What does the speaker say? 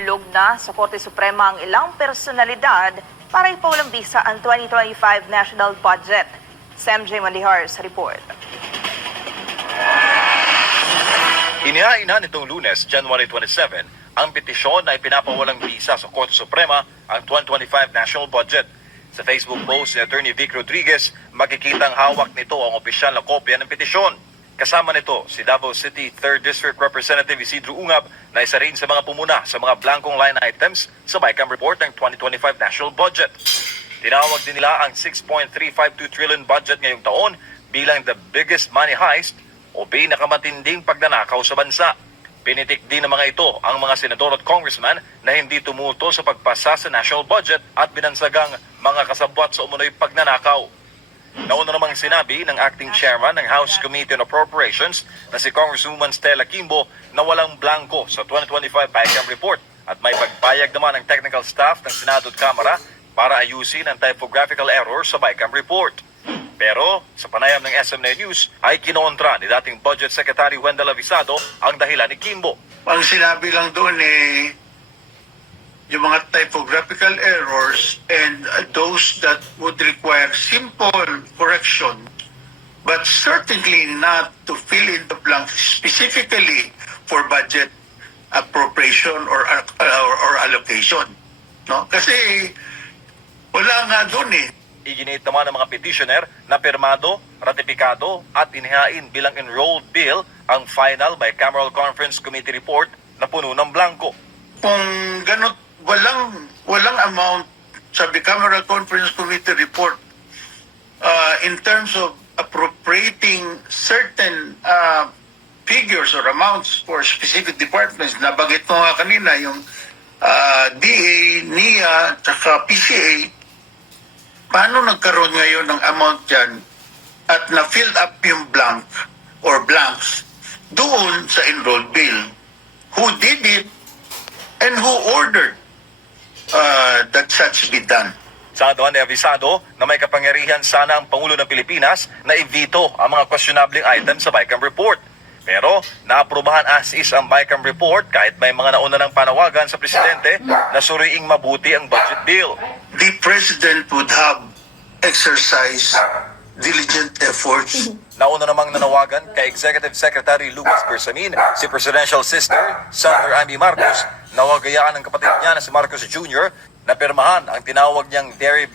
Nahulog na sa Korte Suprema ang ilang personalidad para ipawalang bisa ang 2025 national budget. Sam J. Mandihar sa report. Inihain na nitong lunes, January 27, ang petisyon na ipinapawalang bisa sa Korte Suprema ang 2025 national budget. Sa Facebook post ni Attorney Vic Rodriguez, makikitang hawak nito ang opisyal na kopya ng petisyon. Kasama nito si Davao City 3rd District Representative Isidro Ungab na isa rin sa mga pumuna sa mga blankong line items sa BICAM report ng 2025 national budget. Tinawag din nila ang 6.352 trillion budget ngayong taon bilang the biggest money heist o pinakamatinding pagnanakaw sa bansa. Pinitik din ng mga ito ang mga senador at congressman na hindi tumuto sa pagpasa sa national budget at binansagang mga kasabwat sa umunoy pagnanakaw. Nauna namang sinabi ng acting chairman ng House Committee on Appropriations na si Congresswoman Stella Kimbo na walang blanco sa 2025 BICAM report at may pagpayag naman ng technical staff ng Senado at Kamara para ayusin ang typographical error sa BICAM report. Pero sa panayam ng SMN News ay kinontra ni dating Budget Secretary Wendell Avisado ang dahilan ni Kimbo. Ang sinabi lang doon eh, yung mga typographical errors and uh, those that would require simple correction, but certainly not to fill in the blanks specifically for budget appropriation or, uh, or, or allocation. No? Kasi wala nga doon eh. Iginit naman ng mga petitioner na pirmado, ratipikado at inihain bilang enrolled bill ang final bicameral conference committee report na puno ng blanco. kung ganun, walang, walang amount sa Bicameral Conference Committee report uh, in terms of appropriating certain uh, figures or amounts for specific departments. Nabanggit ko nga kanina yung uh, DA, NIA, tsaka PCA. Paano nagkaroon ngayon ng amount yan at na-filled up yung blank or blanks doon sa enrolled bill? Who did it and who ordered uh, that such be done? Sa doon ay avisado na may kapangyarihan sana ang Pangulo ng Pilipinas na i-veto ang mga questionabling items sa BICAM report. Pero naaprubahan as is ang BICAM report kahit may mga nauna ng panawagan sa Presidente na suriing mabuti ang budget bill. The President would have exercised diligent efforts Nauna namang nanawagan kay Executive Secretary Lucas Bersamin, si Presidential Sister, Senator Amy Marcos, na wagayaan ng kapatid niya na si Marcos Jr. na pirmahan ang tinawag niyang Dairy